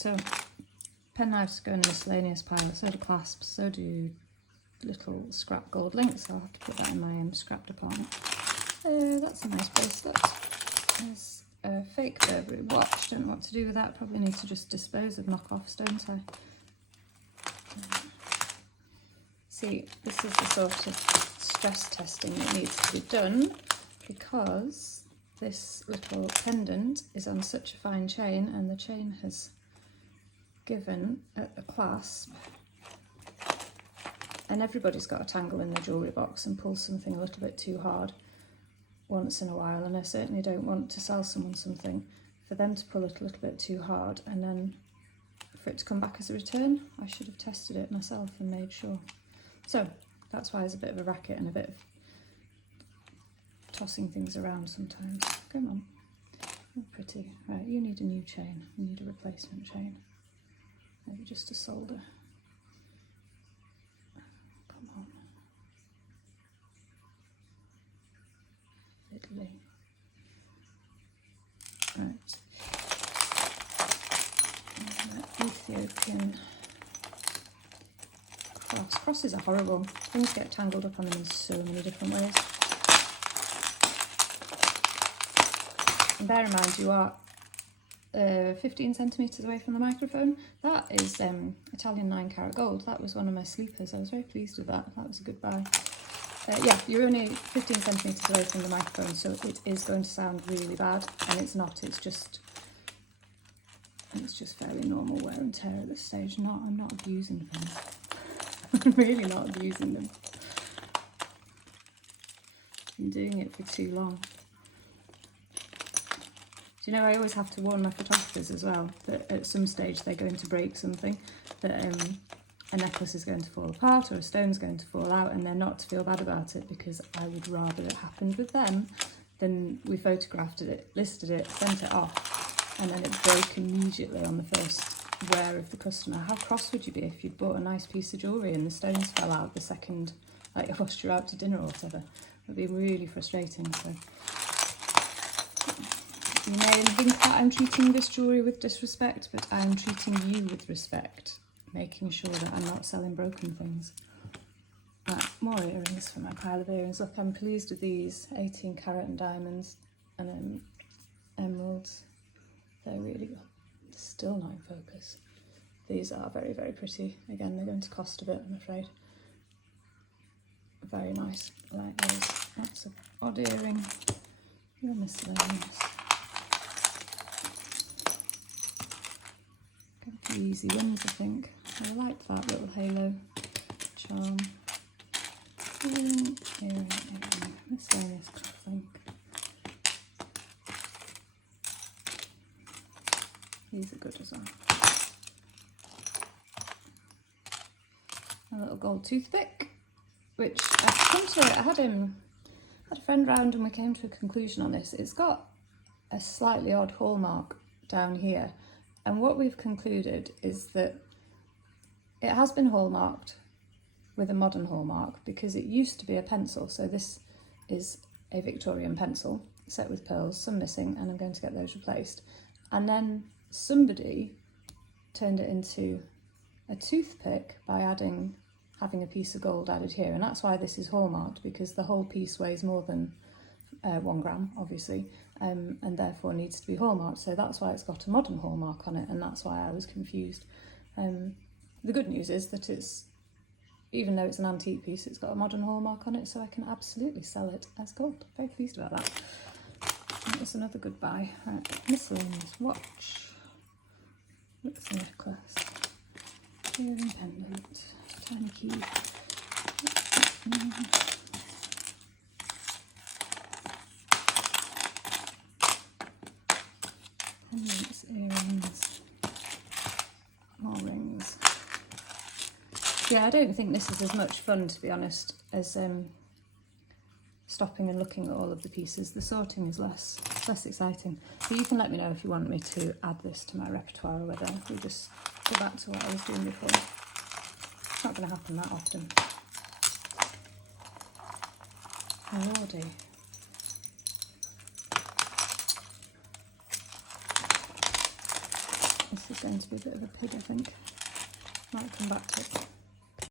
So penknives go in a miscellaneous pile, so do clasps, so do little scrap gold links. I'll have to put that in my scrap department. That's a nice bracelet. There's a fake Burberry watch, don't know what to do with that, probably need to just dispose of knockoffs, don't I? See, this is the sort of stress testing that needs to be done, because this little pendant is on such a fine chain and the chain has given at the clasp, and everybody's got a tangle in their jewellery box and pull something a little bit too hard once in a while, and I certainly don't want to sell someone something for them to pull it a little bit too hard and then for it to come back as a return. I should have tested it myself and made sure. So that's why there's a bit of a racket and a bit of tossing things around sometimes. Come on. Oh, pretty. Right, you need a new chain. You need a replacement chain. Maybe just a solder. Come on. Fiddly. Right. Ethiopian cross. Crosses are horrible. Things get tangled up on them in so many different ways. And bear in mind, you are 15 centimetres away from the microphone. That is Italian 9-carat gold. That was one of my sleepers. I was very pleased with that. That was a good buy. Yeah, you're only 15 centimetres away from the microphone, so it is going to sound really bad, and it's not. It's just fairly normal wear and tear at this stage. I'm not abusing them. I'm really not abusing them. I've been doing it for too long. Do you know, I always have to warn my photographers as well that at some stage they're going to break something, that a necklace is going to fall apart or a stone's going to fall out, and they're not to feel bad about it, because I would rather it happened with them than we photographed it, listed it, sent it off, and then it broke immediately on the first wear of the customer. How cross would you be if you'd bought a nice piece of jewellery and the stones fell out the second, like, whilst you're out to dinner or whatever? It would be really frustrating. So you may think that I'm treating this jewellery with disrespect, but I am treating you with respect, making sure that I'm not selling broken things. Right, more earrings for my pile of earrings. Look, I'm pleased with these 18-carat and diamonds and emeralds. They're really good. Still not in focus. These are very, very pretty. Again, they're going to cost a bit, I'm afraid. Very nice. I like those. That's an odd earring. You're miscellaneous. Got the easy ones, I think. I like that little halo charm. Earring, miscellaneous, I think. These are good as well. A little gold toothpick, which I've come to. I had a friend round and we came to a conclusion on this. It's got a slightly odd hallmark down here, and what we've concluded is that it has been hallmarked with a modern hallmark because it used to be a pencil. So this is a Victorian pencil set with pearls, some missing, and I'm going to get those replaced. And then somebody turned it into a toothpick by having a piece of gold added here, and that's why this is hallmarked, because the whole piece weighs more than 1 gram, obviously, and therefore needs to be hallmarked. So that's why it's got a modern hallmark on it, and that's why I was confused. The good news is that even though it's an antique piece, it's got a modern hallmark on it, so I can absolutely sell it as gold. Very pleased about that. That was another good buy. Right, miscellaneous watch. Looks a necklace. Earring pendant. Tiny key. Pendants, earrings, more rings. Yeah, I don't think this is as much fun, to be honest, as stopping and looking at all of the pieces. The sorting is less exciting. But you can let me know if you want me to add this to my repertoire, or whether we just go back to what I was doing before. It's not going to happen that often. Already. This is going to be a bit of a pig, I think. Might come back to it.